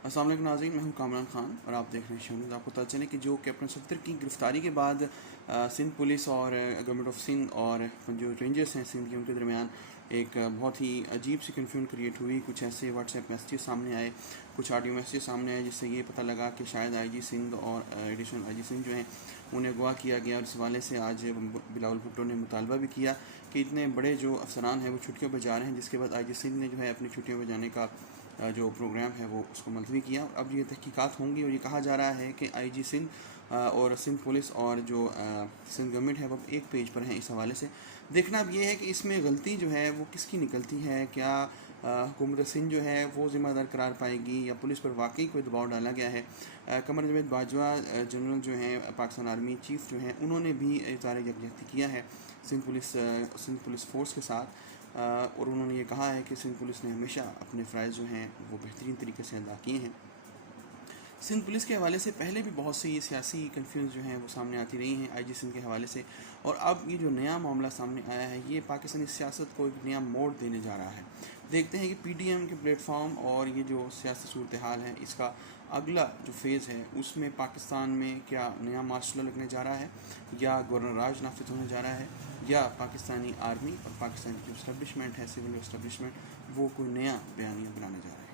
अस्सलाम वालेकुम नाज़रीन, मैं हूं कामरान खान और आप देख रहे हैं शो। आपको पता चले कि जो कैप्टन सफ्दर की गिरफ़्तारी के बाद सिंध पुलिस और गवर्नमेंट ऑफ सिंध और जो रेंजर्स हैं सिंध के, उनके दरमियान एक बहुत ही अजीब सी कन्फ्यूजन क्रिएट हुई। कुछ ऐसे व्हाट्सएप मैसेजेस सामने आए, कुछ ऑडियो मैसेजेस सामने आए, जिससे ये पता लगा कि शायद आईजी सिंध और एडिशनल आईजी सिंध जो हैं उन्हें अगवा किया गया। और इस हवाले से आज बिलावल भुट्टो ने मुतालबा भी किया कि इतने बड़े जो अफसरान हैं वो छुट्टियों पर जा रहे हैं, जिसके बाद आईजी सिंध ने जो है अपनी छुट्टियों पर जाने का जो प्रोग्राम है वो उसको मुलतवी किया। अब ये तहकीकात होंगी और ये कहा जा रहा है कि आईजी सिंध और सिंध पुलिस और जो सिंध गवर्नमेंट है वो एक पेज पर हैं। इस हवाले से देखना अब ये है कि इसमें गलती जो है वो किसकी निकलती है। क्या हुकूमत सिंध जो है वो ज़िम्मेदार करार पाएगी या पुलिस पर वाकई कोई दबाव डाला गया है। कमर जावेद बाजवा जनरल जो हैं पाकिस्तान आर्मी चीफ जो हैं, उन्होंने भी इज़हार यकजहती किया है सिंध पुलिस फोर्स के साथ। और उन्होंने ये कहा है कि सिंध पुलिस ने हमेशा अपने फ़राइज़ जो हैं वो बेहतरीन तरीके से अदा किए हैं। सिंध पुलिस के हवाले से पहले भी बहुत सी सियासी कन्फ्यूज़ जो हैं वो सामने आती रही हैं आईजी सिंध के हवाले से, और अब ये जो नया मामला सामने आया है ये पाकिस्तानी सियासत को एक नया मोड़ देने जा रहा है। देखते हैं कि पीटीएम के प्लेटफॉर्म और ये जो सियासी सूरत हाल है इसका अगला जो फेज़ है उसमें पाकिस्तान में क्या नया मार्शल लगने जा रहा है, या गवर्नर राज नाफिज होने जा रहा है, या पाकिस्तानी आर्मी और पाकिस्तान की जो इस्टबलिशमेंट है सिविल इस्टबलिशमेंट वो कोई नया बयानिया बनाने जा रहा है।